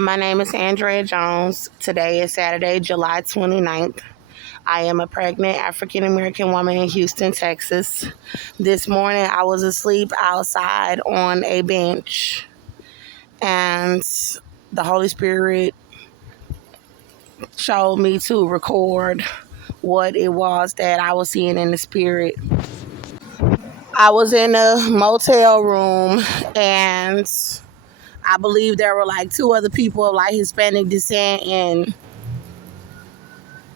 My name is Andrea Jones. Today is Saturday, July 29th. I am a pregnant African American woman in Houston, Texas. This morning I was asleep outside on a bench, and the Holy Spirit showed me to record what it was that I was seeing in the spirit. I was in a motel room, and I believe there were like two other people of like Hispanic descent, and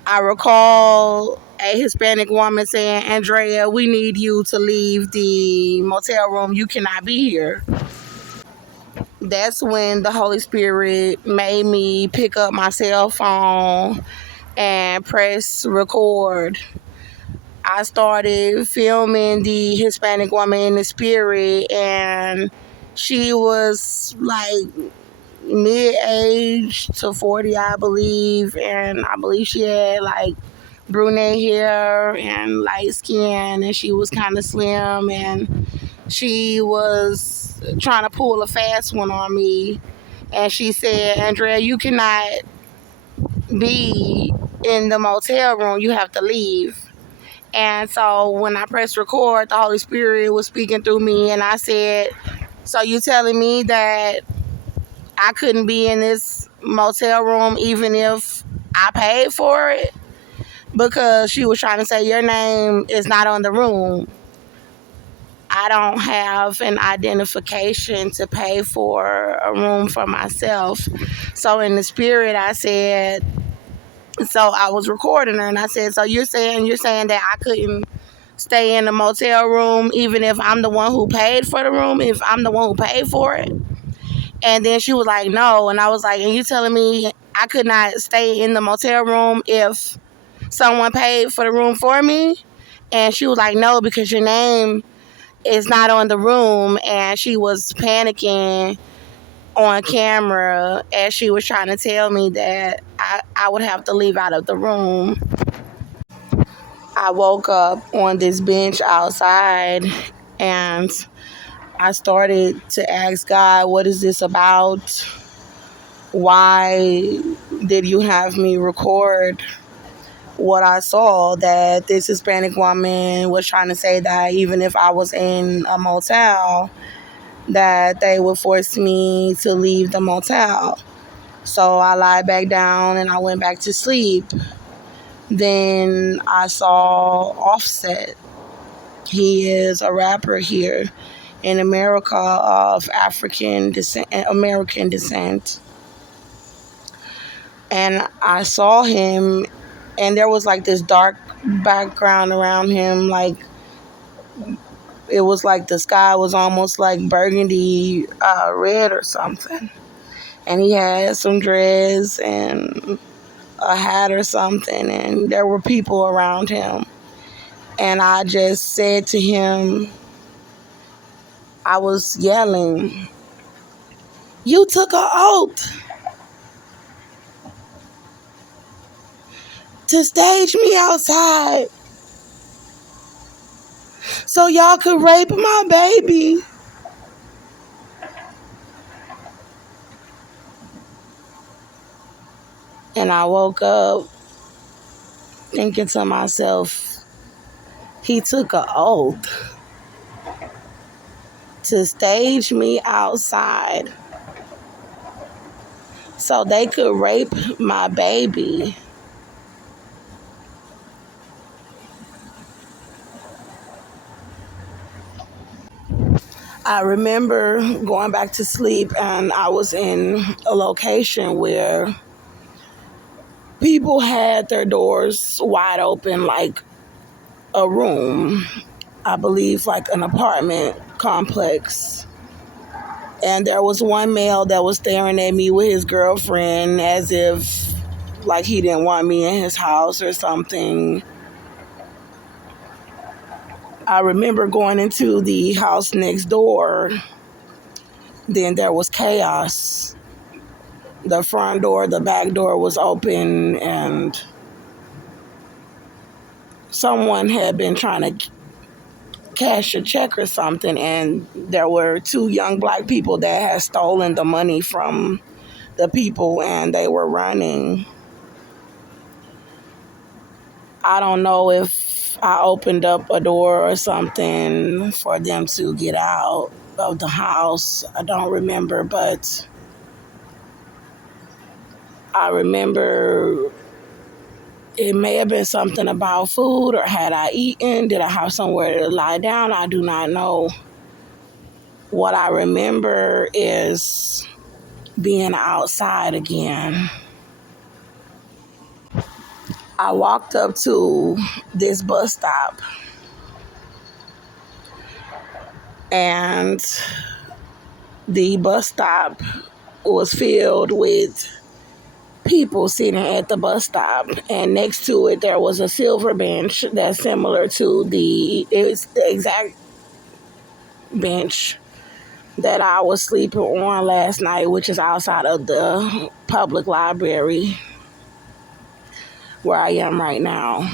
I recall a Hispanic woman saying, "Andrea, we need you to leave the motel room. You cannot be here." That's when the Holy Spirit made me pick up my cell phone and press record. I started filming the Hispanic woman in the spirit, and she was like mid-age to 40, I believe, and I believe she had like brunette hair and light skin, and she was kind of slim, and she was trying to pull a fast one on me. And she said, "Andrea, you cannot be in the motel room. You have to leave." And so when I pressed record, the Holy Spirit was speaking through me, and I said, "So you telling me that I couldn't be in this motel room even if I paid for it?" Because she was trying to say, "Your name is not on the room. I don't have an identification to pay for a room for myself." So in the spirit, I said, so I was recording her, and I said, "So you're saying that I couldn't stay in the motel room even if I'm the one who paid for the room, if I'm the one who paid for it?" And then she was like, "No." And I was like, "And you telling me I could not stay in the motel room if someone paid for the room for me?" And she was like, "No, because your name is not on the room." And she was panicking on camera as she was trying to tell me that I would have to leave out of the room. I woke up on this bench outside, and I started to ask God, "What is this about? Why did you have me record what I saw, that this Hispanic woman was trying to say that even if I was in a motel, that they would force me to leave the motel?" So I lied back down and I went back to sleep. Then I saw Offset. He is a rapper here in America of American descent. And I saw him, and there was like this dark background around him, like it was like the sky was almost like burgundy red or something. And he had some dreads and a hat or something, and there were people around him. And I just said to him, I was yelling, "You took an oath to stage me outside so y'all could rape my baby." And I woke up thinking to myself, he took an oath to stage me outside so they could rape my baby. I remember going back to sleep, and I was in a location where people had their doors wide open, like a room, I believe like an apartment complex. And there was one male that was staring at me with his girlfriend as if like he didn't want me in his house or something. I remember going into the house next door. Then there was chaos. The front door, the back door was open, and someone had been trying to cash a check or something, and there were two young black people that had stolen the money from the people and they were running. I don't know if I opened up a door or something for them to get out of the house. I don't remember, but I remember it may have been something about food, or had I eaten? Did I have somewhere to lie down? I do not know. What I remember is being outside again. I walked up to this bus stop and the bus stop was filled with people sitting at the bus stop, and next to it there was a silver bench that's similar to it's the exact bench that I was sleeping on last night, which is outside of the public library where I am right now.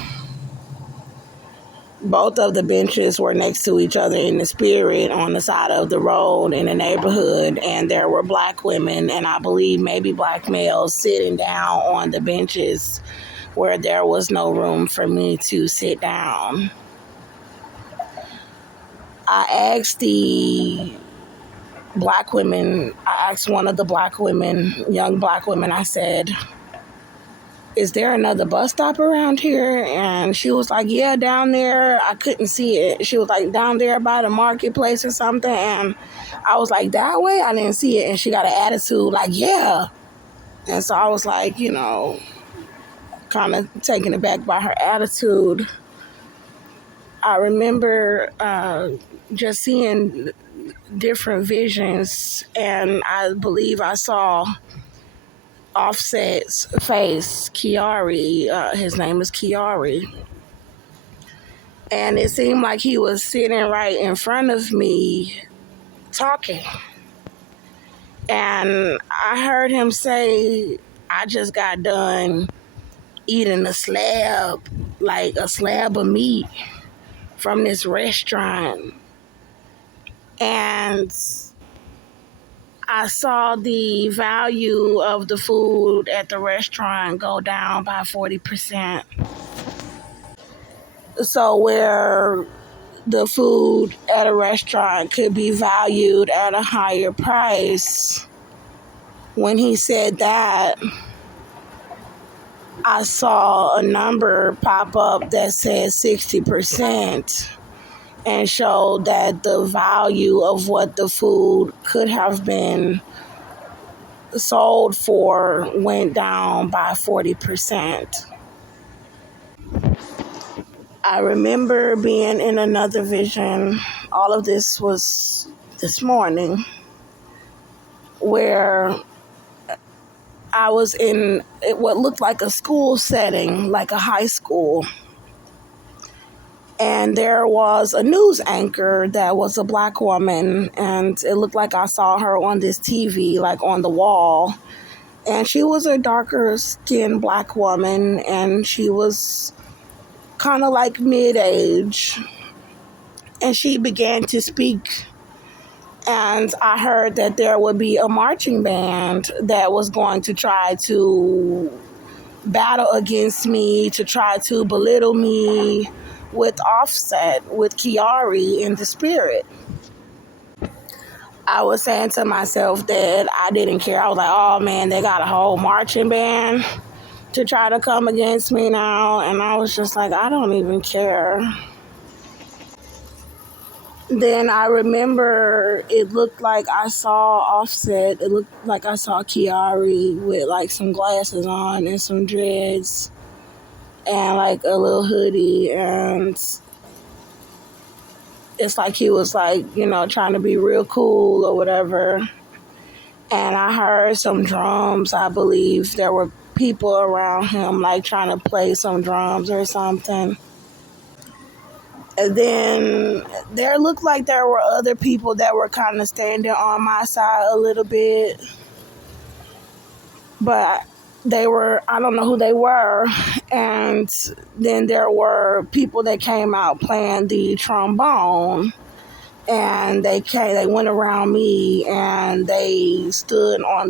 Both of the benches were next to each other in the spirit on the side of the road in the neighborhood, and there were black women and I believe maybe black males sitting down on the benches where there was no room for me to sit down. I asked one of the black women, young black women, I said, "Is there another bus stop around here?" And she was like, "Yeah, down there." I couldn't see it. She was like, "Down there by the marketplace or something." And I was like, "That way?" I didn't see it. And she got an attitude like, "Yeah." And so I was like, kind of taken aback by her attitude. I remember just seeing different visions, and I believe I saw Offset's face, Kiari. His name is Kiari. And it seemed like he was sitting right in front of me talking. And I heard him say, "I just got done eating like a slab of meat from this restaurant." And I saw the value of the food at the restaurant go down by 40%. So where the food at a restaurant could be valued at a higher price, when he said that, I saw a number pop up that said 60% and showed that the value of what the food could have been sold for went down by 40%. I remember being in another vision. All of this was this morning, where I was in what looked like a school setting, like a high school. And there was a news anchor that was a black woman, and it looked like I saw her on this TV, like on the wall. And she was a darker skinned black woman, and she was kind of like mid-age. And she began to speak, and I heard that there would be a marching band that was going to try to battle against me, to try to belittle me with Offset, with Kiari in the spirit. I was saying to myself that I didn't care. I was like, "Oh man, they got a whole marching band to try to come against me now." And I was just like, I don't even care. Then I remember it looked like I saw Offset. It looked like I saw Kiari with like some glasses on and some dreads and like a little hoodie. And it's like he was like, trying to be real cool or whatever. And I heard some drums. I believe there were people around him like trying to play some drums or something. And then there looked like there were other people that were kind of standing on my side a little bit. But I don't know who they were. And then there were people that came out playing the trombone. And they went around me and they stood on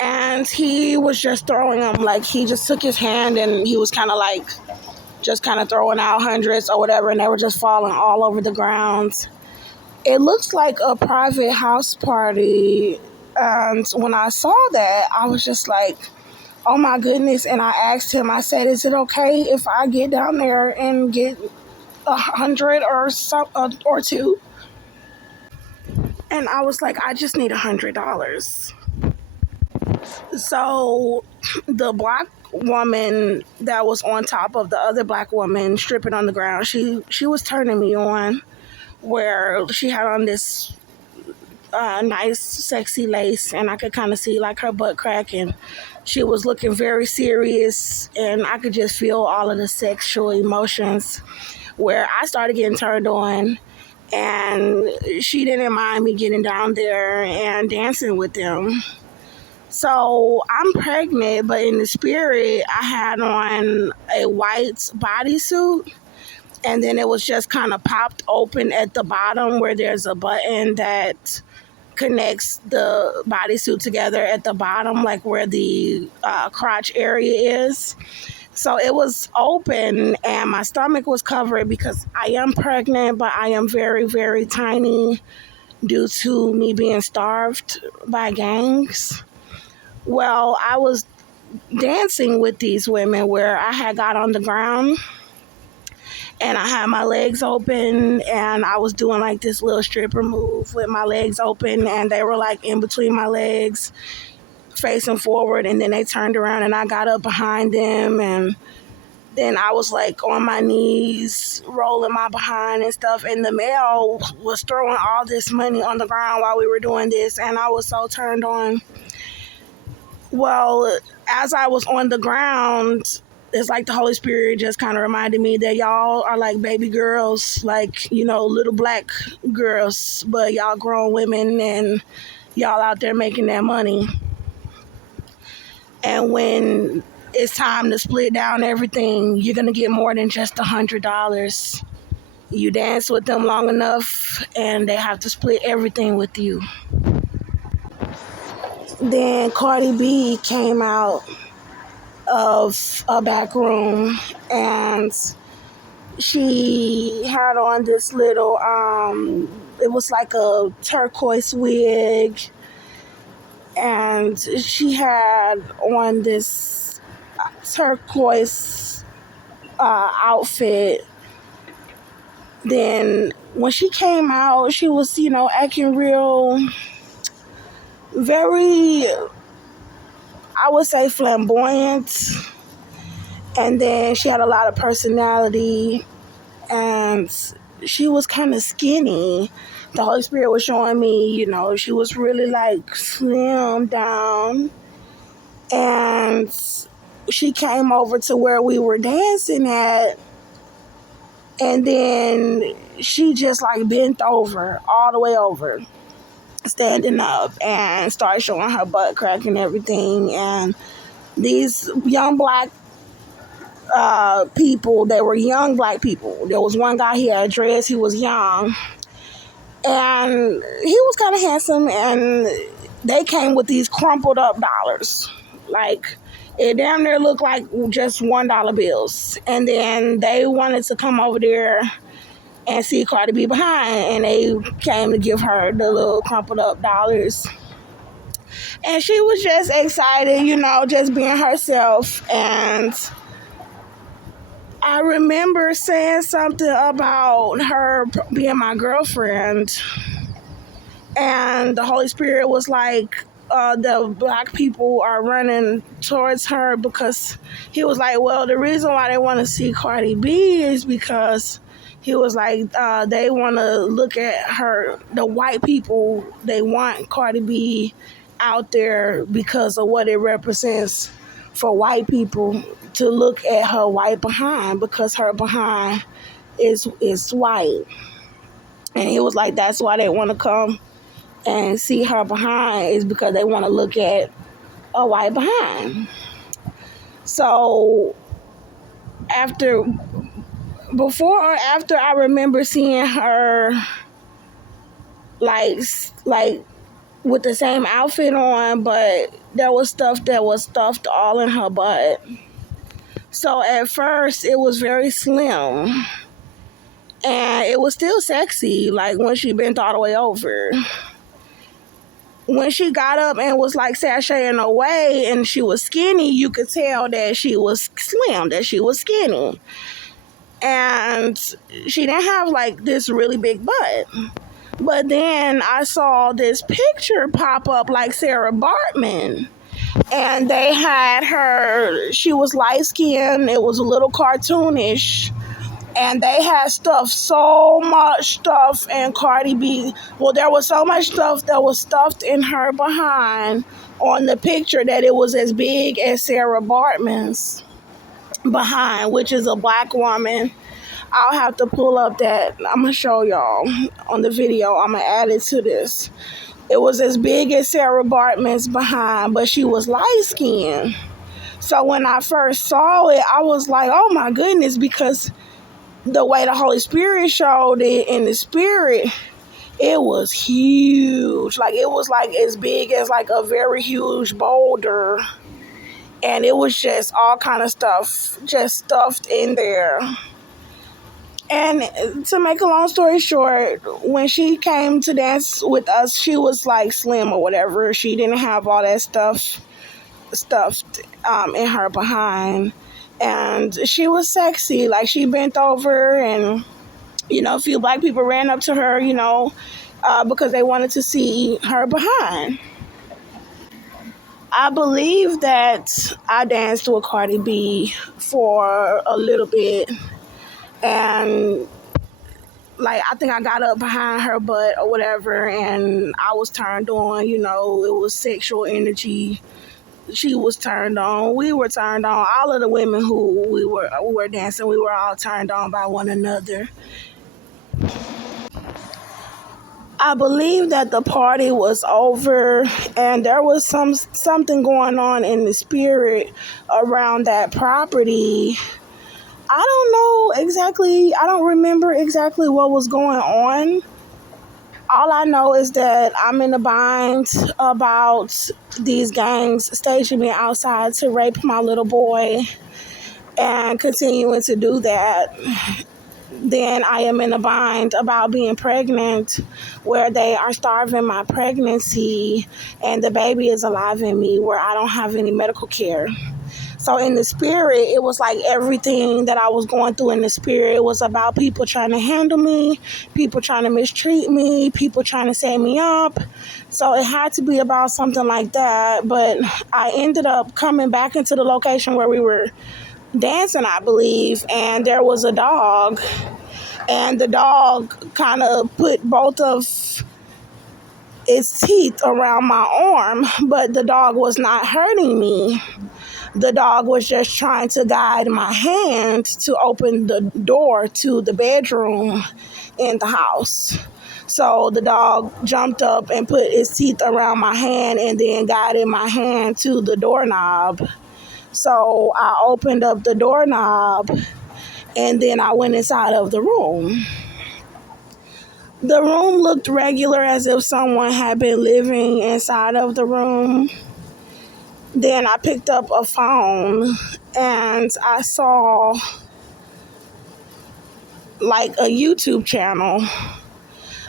and he was just throwing them. Like, he just took his hand and he was kind of like just kind of throwing out hundreds or whatever, and they were just falling all over the ground. It looks like a private house party. And when I saw that, I was just like, oh my goodness. And I asked him, I said, is it okay if I get down there and get 100 or two? And I was like, I just need $100. So the black woman that was on top of the other black woman stripping on the ground, she was turning me on, where she had on this nice sexy lace, and I could kind of see like her butt crack, and she was looking very serious, and I could just feel all of the sexual emotions, where I started getting turned on, and she didn't mind me getting down there and dancing with them. So I'm pregnant, but in the spirit, I had on a white bodysuit, and then it was just kind of popped open at the bottom where there's a button that connects the bodysuit together at the bottom, like where the crotch area is. So it was open, and my stomach was covered because I am pregnant, but I am very, very tiny due to me being starved by gangs. Well, I was dancing with these women where I had got on the ground and I had my legs open, and I was doing like this little stripper move with my legs open, and they were like in between my legs facing forward, and then they turned around and I got up behind them, and then I was like on my knees rolling my behind and stuff, and the male was throwing all this money on the ground while we were doing this, and I was so turned on. Well, as I was on the ground, it's like the Holy Spirit just kind of reminded me that y'all are like baby girls, like, little black girls, but y'all grown women and y'all out there making that money. And when it's time to split down everything, you're going to get more than just $100. You dance with them long enough and they have to split everything with you. Then Cardi B came out of a back room, and she had on this little it was like a turquoise wig, and she had on this turquoise outfit. Then when she came out, she was acting real, very, I would say, flamboyant. And then she had a lot of personality, and she was kind of skinny. The Holy Spirit was showing me, she was really like slim down. And she came over to where we were dancing at, and then she just like bent over, all the way over, standing up, and started showing her butt crack and everything. And these young black people, they were young black people. There was one guy, he had dreads, he was young, and he was kind of handsome, and they came with these crumpled up dollars. Like, it damn near looked like just $1 bills. And then they wanted to come over there and see Cardi B behind, and they came to give her the little crumpled up dollars. And she was just excited, just being herself. And I remember saying something about her being my girlfriend, and the Holy Spirit was like, the black people are running towards her, because he was like, well, the reason why they want to see Cardi B is because he was like, they want to look at her, the white people, they want Cardi B out there because of what it represents for white people to look at her white behind, because her behind is white. And he was like, that's why they want to come and see her behind, is because they want to look at a white behind. So before or after, I remember seeing her like with the same outfit on, but there was stuff that was stuffed all in her butt. So at first it was very slim and it was still sexy, like when she bent all the way over. When she got up and was like sashaying away and she was skinny, you could tell that she was slim, that she was skinny. And she didn't have like this really big butt. But then I saw this picture pop up like Sarah Bartman. And they had her, she was light skinned, it was a little cartoonish. And they had so much stuff in Cardi B. Well, there was so much stuff that was stuffed in her behind on the picture that it was as big as Sarah Bartman's behind, which is a black woman. I'll have to pull up that. I'm going to show y'all on the video. I'm going to add it to this. It was as big as Sarah Bartman's behind, but she was light skinned. So when I first saw it, I was like, oh my goodness, because the way the Holy Spirit showed it in the spirit, it was huge. Like it was like as big as like a very huge boulder. And it was just all kind of stuff just stuffed in there. And to make a long story short, when she came to dance with us, she was like slim or whatever. She didn't have all that stuff stuffed in her behind. And she was sexy. Like she bent over and, a few black people ran up to her, because they wanted to see her behind. I believe that I danced with Cardi B for a little bit. And like I think I got up behind her butt or whatever, and I was turned on. It was sexual energy. She was turned on. We were turned on. All of the women who we were dancing, we were all turned on by one another. I believe that the party was over, and there was something going on in the spirit around that property. I don't know exactly. I don't remember exactly what was going on. All I know is that I'm in a bind about these gangs stationing me outside to rape my little boy and continuing to do that. Then I am in a bind about being pregnant, where they are starving my pregnancy and the baby is alive in me, where I don't have any medical care. So in the spirit, it was like everything that I was going through in the spirit was about people trying to handle me, people trying to mistreat me, people trying to set me up. So it had to be about something like that. But I ended up coming back into the location where we were dancing, I believe, and there was a dog. And the dog kind of put both of its teeth around my arm, but the dog was not hurting me. The dog was just trying to guide my hand to open the door to the bedroom in the house. So the dog jumped up and put its teeth around my hand and then guided my hand to the doorknob. So I opened up the doorknob and then I went inside of the room. The room looked regular, as if someone had been living inside of the room. Then I picked up a phone and I saw like a YouTube channel,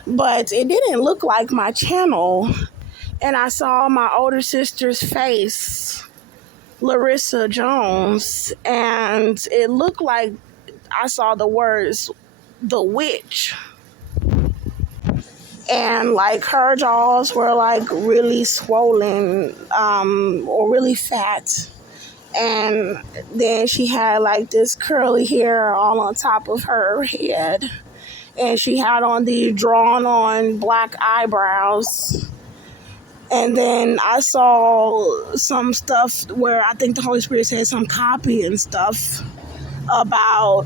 but it didn't look like my channel. And I saw my older sister's face, Larissa Jones, and it looked like I saw the words, "The Witch." And like her jaws were like really swollen or really fat. And then she had like this curly hair all on top of her head. And she had on these drawn on black eyebrows. And then I saw some stuff where I think the Holy Spirit said some copy and stuff about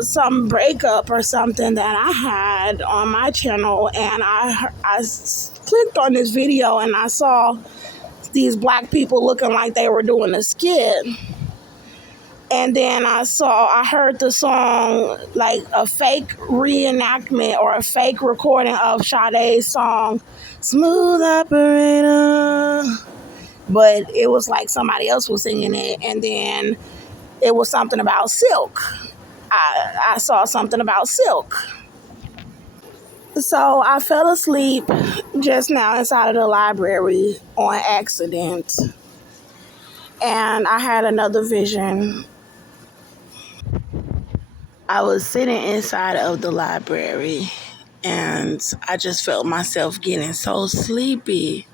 some breakup or something that I had on my channel, and I clicked on this video and I saw these black people looking like they were doing a skit, And then I heard the song, like a fake reenactment or a fake recording of Sade's song, Smooth Operator. But it was like somebody else was singing it. And then it was something about silk. I saw something about silk. So I fell asleep just now inside of the library on accident. And I had another vision. I was sitting inside of the library and I just felt myself getting so sleepy.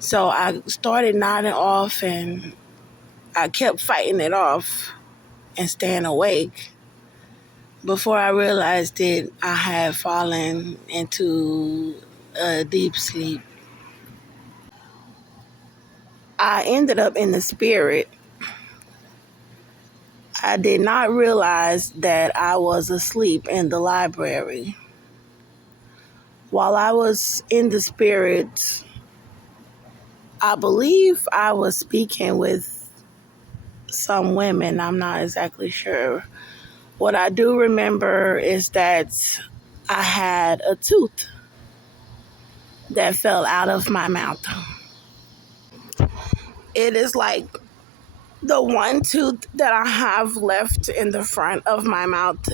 So I started nodding off and I kept fighting it off and staying awake. Before I realized it, I had fallen into a deep sleep. I ended up in the spirit. I did not realize that I was asleep in the library. While I was in the spirit, I believe I was speaking with some women. I'm not exactly sure. What I do remember is that I had a tooth that fell out of my mouth. It is like the one tooth that I have left in the front of my mouth,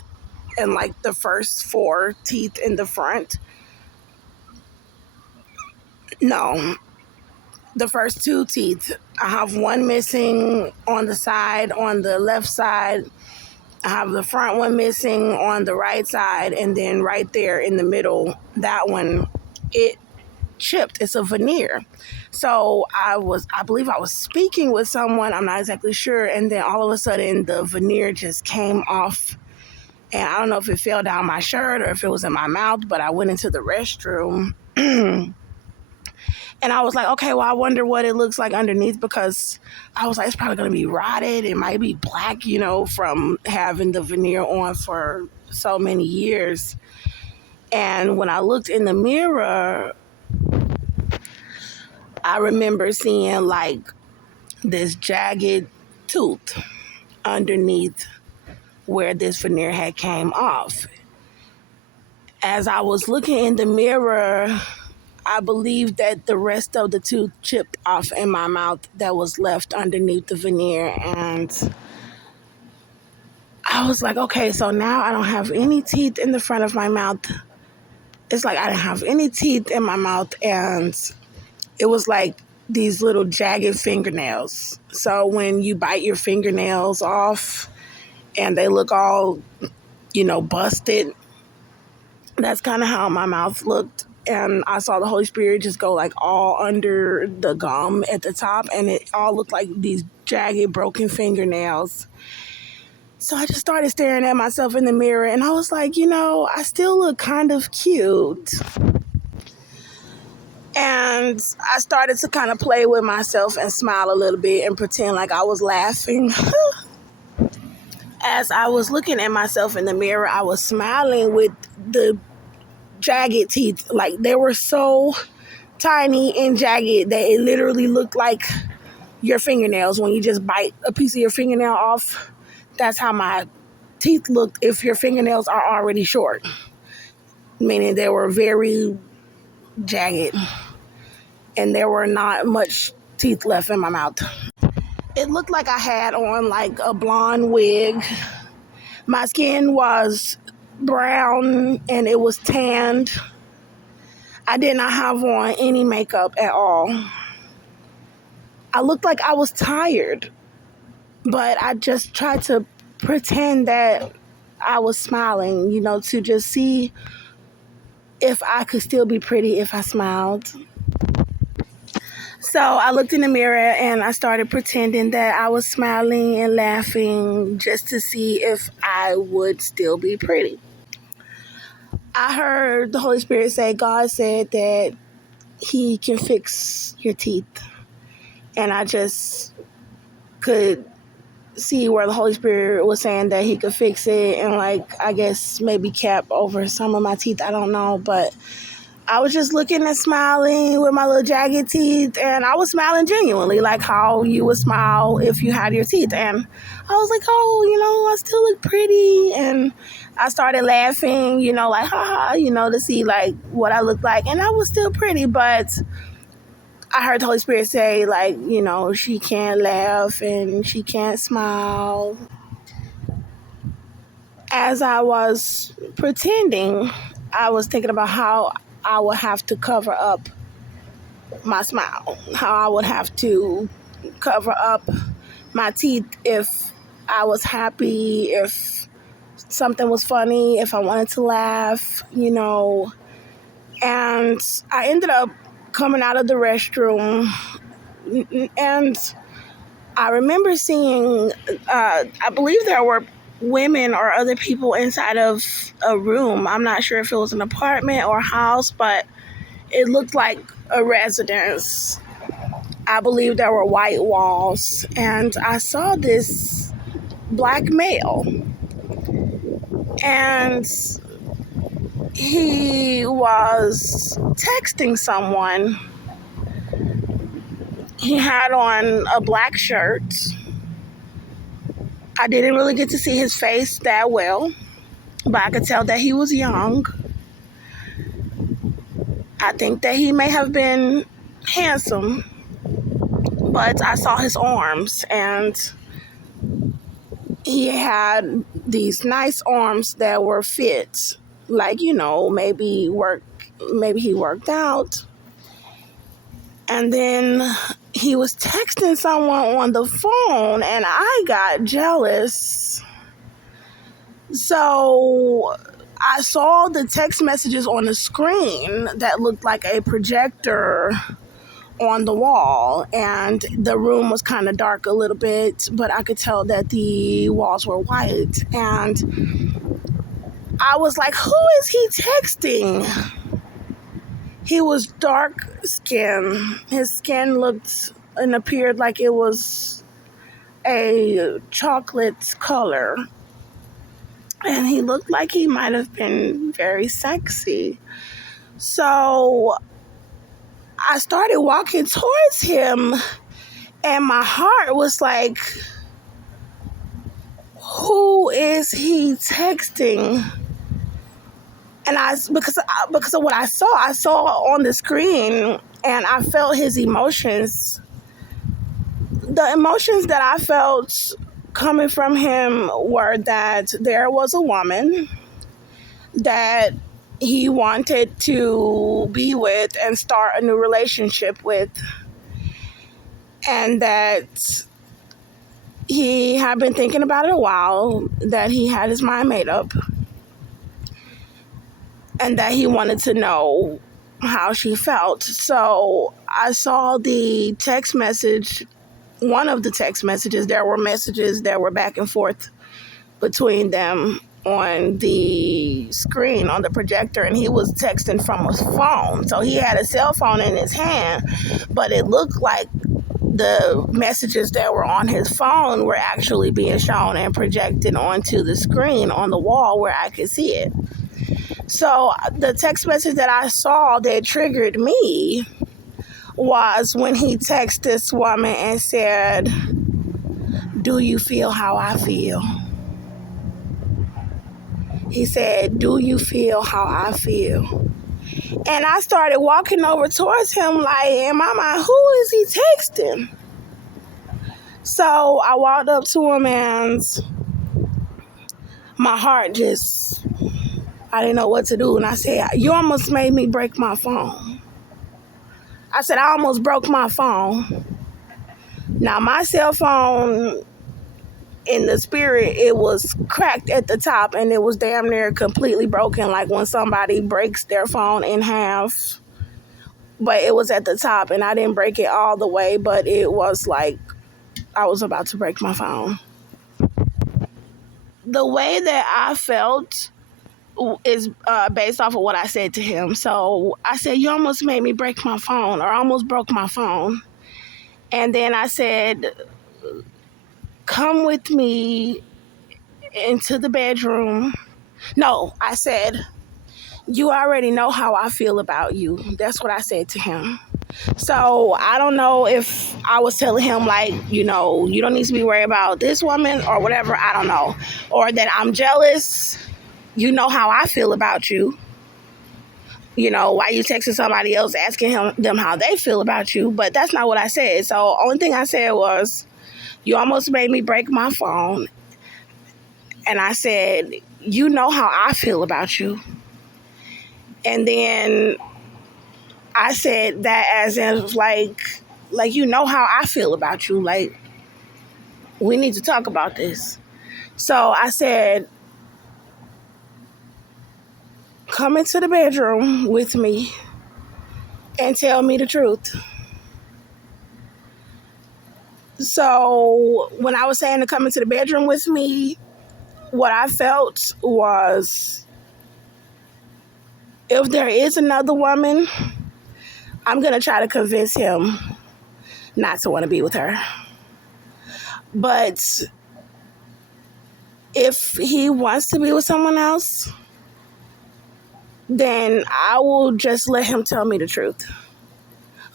and like the first four teeth in the front. No, the first two teeth. I have one missing on the side, on the left side. I have the front one missing on the right side, and then right there in the middle, that one, it chipped. It's a veneer. So I believe I was speaking with someone, I'm not exactly sure, and then all of a sudden the veneer just came off. And I don't know if it fell down my shirt or if it was in my mouth, but I went into the restroom. And I was like, okay, well, I wonder what it looks like underneath, because I was like, it's probably going to be rotted. It might be black, from having the veneer on for so many years. And when I looked in the mirror, I remember seeing like this jagged tooth underneath where this veneer had came off. As I was looking in the mirror, I believe that the rest of the tooth chipped off in my mouth that was left underneath the veneer. And I was like, okay, so now I don't have any teeth in the front of my mouth. It's like I didn't have any teeth in my mouth, and it was like these little jagged fingernails. So when you bite your fingernails off and they look all, busted, that's kind of how my mouth looked. And I saw the Holy Spirit just go like all under the gum at the top, and it all looked like these jagged, broken fingernails. So I just started staring at myself in the mirror, and I was like, I still look kind of cute. And I started to kind of play with myself and smile a little bit and pretend like I was laughing. As I was looking at myself in the mirror, I was smiling with the jagged teeth. Like, they were so tiny and jagged that it literally looked like your fingernails. When you just bite a piece of your fingernail off, that's how my teeth looked if your fingernails are already short. Meaning they were very jagged and there were not much teeth left in my mouth. It looked like I had on like a blonde wig. My skin was brown and it was tanned. I did not have on any makeup at all. I looked like I was tired, but I just tried to pretend that I was smiling, to just see if I could still be pretty if I smiled. So I looked in the mirror and I started pretending that I was smiling and laughing just to see if I would still be pretty. I heard the Holy Spirit say, God said that He can fix your teeth. And I just could see where the Holy Spirit was saying that He could fix it and, like, I guess maybe cap over some of my teeth. I don't know, but I was just looking and smiling with my little jagged teeth, and I was smiling genuinely, like how you would smile if you had your teeth. And I was like, oh, I still look pretty. And I started laughing, like, haha, to see like what I looked like. And I was still pretty, but I heard the Holy Spirit say, like, she can't laugh and she can't smile. As I was pretending, I was thinking about how I would have to cover up my smile, how I would have to cover up my teeth if I was happy, if something was funny, if I wanted to laugh, And I ended up coming out of the restroom, and I remember seeing, I believe there were women or other people inside of a room. I'm not sure if it was an apartment or a house, but it looked like a residence. I believe there were white walls, and I saw this black male, and he was texting someone. He had on a black shirt. I didn't really get to see his face that well, but I could tell that he was young. I think that he may have been handsome, but I saw his arms, and he had these nice arms that were fit, like, maybe he worked out. And then he was texting someone on the phone, and I got jealous. So I saw the text messages on the screen that looked like a projector on the wall, and the room was kind of dark a little bit, but I could tell that the walls were white. And I was like, who is he texting? He was dark skinned. His skin looked and appeared like it was a chocolate color. And he looked like he might have been very sexy. So I started walking towards him, and my heart was like, who is he texting? And because of what I saw on the screen, and I felt his emotions. The emotions that I felt coming from him were that there was a woman that he wanted to be with and start a new relationship with, and that he had been thinking about it a while, that he had his mind made up, and that he wanted to know how she felt. So I saw the text message, one of the text messages. There were messages that were back and forth between them on the screen, on the projector, and he was texting from his phone. So he had a cell phone in his hand, but it looked like the messages that were on his phone were actually being shown and projected onto the screen on the wall where I could see it. So the text message that I saw that triggered me was when he texted this woman and said, "Do you feel how I feel?" He said, "Do you feel how I feel?" And I started walking over towards him like, in my mind, who is he texting? So I walked up to him, and my heart just, I didn't know what to do. And I said, "You almost made me break my phone." I said, "I almost broke my phone." Now, my cell phone, in the spirit, it was cracked at the top, and it was damn near completely broken, like when somebody breaks their phone in half. But it was at the top, and I didn't break it all the way, but it was like I was about to break my phone. The way that I felt is based off of what I said to him. So I said, "You almost made me break my phone," or "almost broke my phone." And then I said, "Come with me into the bedroom." No, I said, "You already know how I feel about you." That's what I said to him. So I don't know if I was telling him, like, you don't need to be worried about this woman or whatever. I don't know. Or that I'm jealous. You know how I feel about you. Why you texting somebody else asking them how they feel about you. But that's not what I said. So only thing I said was, you almost made me break my phone. And I said, you know how I feel about you. And then I said that as if like you know how I feel about you. Like, we need to talk about this. So I said, come into the bedroom with me and tell me the truth. So when I was saying to come into the bedroom with me, what I felt was, if there is another woman, I'm going to try to convince him not to want to be with her. But if he wants to be with someone else, then I will just let him tell me the truth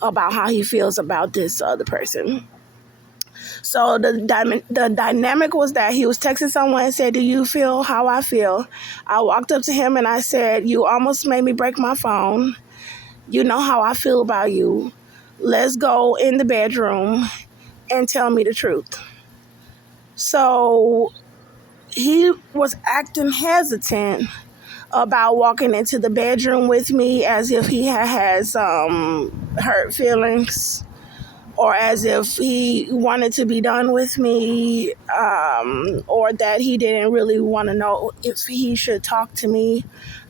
about how he feels about this other person. So the dynamic was that he was texting someone and said, do you feel how I feel? I walked up to him and I said, you almost made me break my phone. You know how I feel about you. Let's go in the bedroom and tell me the truth. So he was acting hesitant about walking into the bedroom with me, as if he had some hurt feelings, or as if he wanted to be done with me, or that he didn't really want to know if he should talk to me.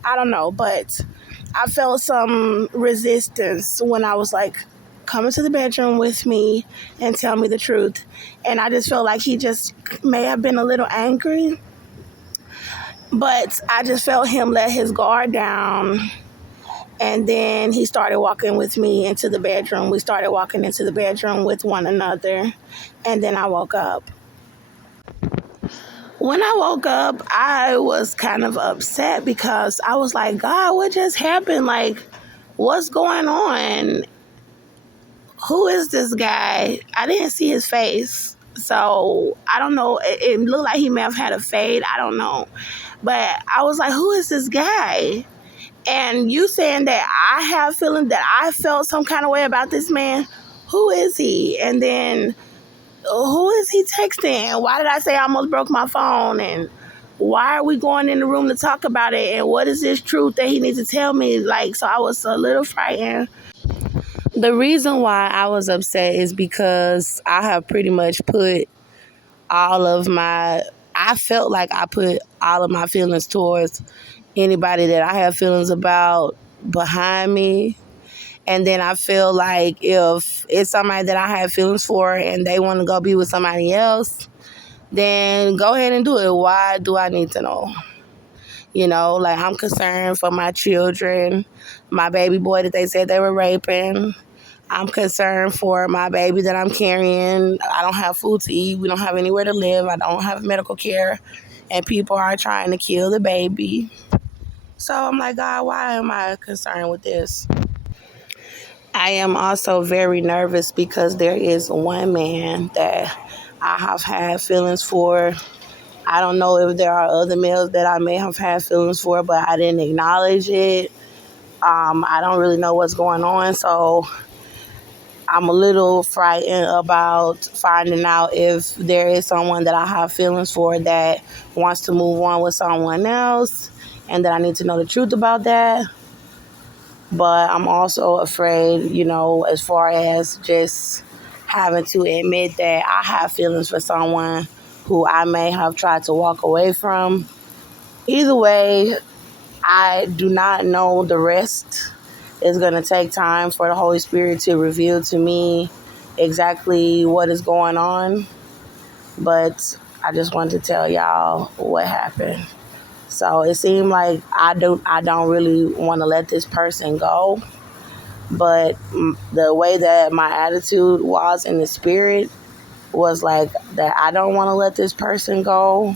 I don't know, but I felt some resistance when I was like, come into the bedroom with me and tell me the truth. And I just felt like he just may have been a little angry, but I just felt him let his guard down. And then he started walking with me into the bedroom. We started walking into the bedroom with one another. And then I woke up. When I woke up, I was kind of upset because I was like, God, what just happened? Like, what's going on? Who is this guy? I didn't see his face. So I don't know. It looked like he may have had a fade. I don't know. But I was like, who is this guy? And you saying that I have feeling that I felt some kind of way about this man. Who is he? And then who is he texting? Why did I say I almost broke my phone? And why are we going in the room to talk about it? And what is this truth that he needs to tell me? Like, so I was a little frightened. The reason why I was upset is because I have pretty much put all of my, I felt like I put all of my feelings towards anybody that I have feelings about behind me. And then I feel like if it's somebody that I have feelings for and they want to go be with somebody else, then go ahead and do it. Why do I need to know? Like, I'm concerned for my children, my baby boy that they said they were raping. I'm concerned for my baby that I'm carrying. I don't have food to eat. We don't have anywhere to live. I don't have medical care. And people are trying to kill the baby. So I'm like, God, why am I concerned with this? I am also very nervous because there is one man that I have had feelings for. I don't know if there are other males that I may have had feelings for, but I didn't acknowledge it. I don't really know what's going on, so I'm a little frightened about finding out if there is someone that I have feelings for that wants to move on with someone else, and that I need to know the truth about that. But I'm also afraid, as far as just having to admit that I have feelings for someone who I may have tried to walk away from. Either way, I do not know the rest. It's going to take time for the Holy Spirit to reveal to me exactly what is going on. But I just wanted to tell y'all what happened. So it seemed like I don't really want to let this person go. But the way that my attitude was in the spirit was like that I don't want to let this person go.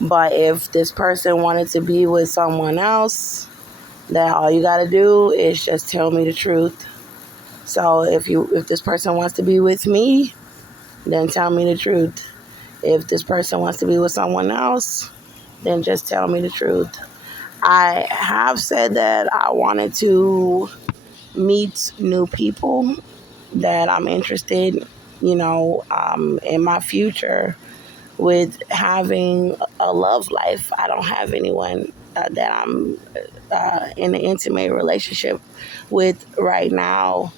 But if this person wanted to be with someone else, that all you got to do is just tell me the truth. So if this person wants to be with me, then tell me the truth. If this person wants to be with someone else, then just tell me the truth. I have said that I wanted to meet new people, that I'm interested, in my future with having a love life. I don't have anyone that I'm in an intimate relationship with right now.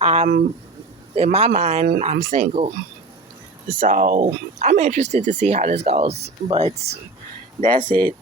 I'm in my mind, I'm single. So I'm interested to see how this goes. But that's it.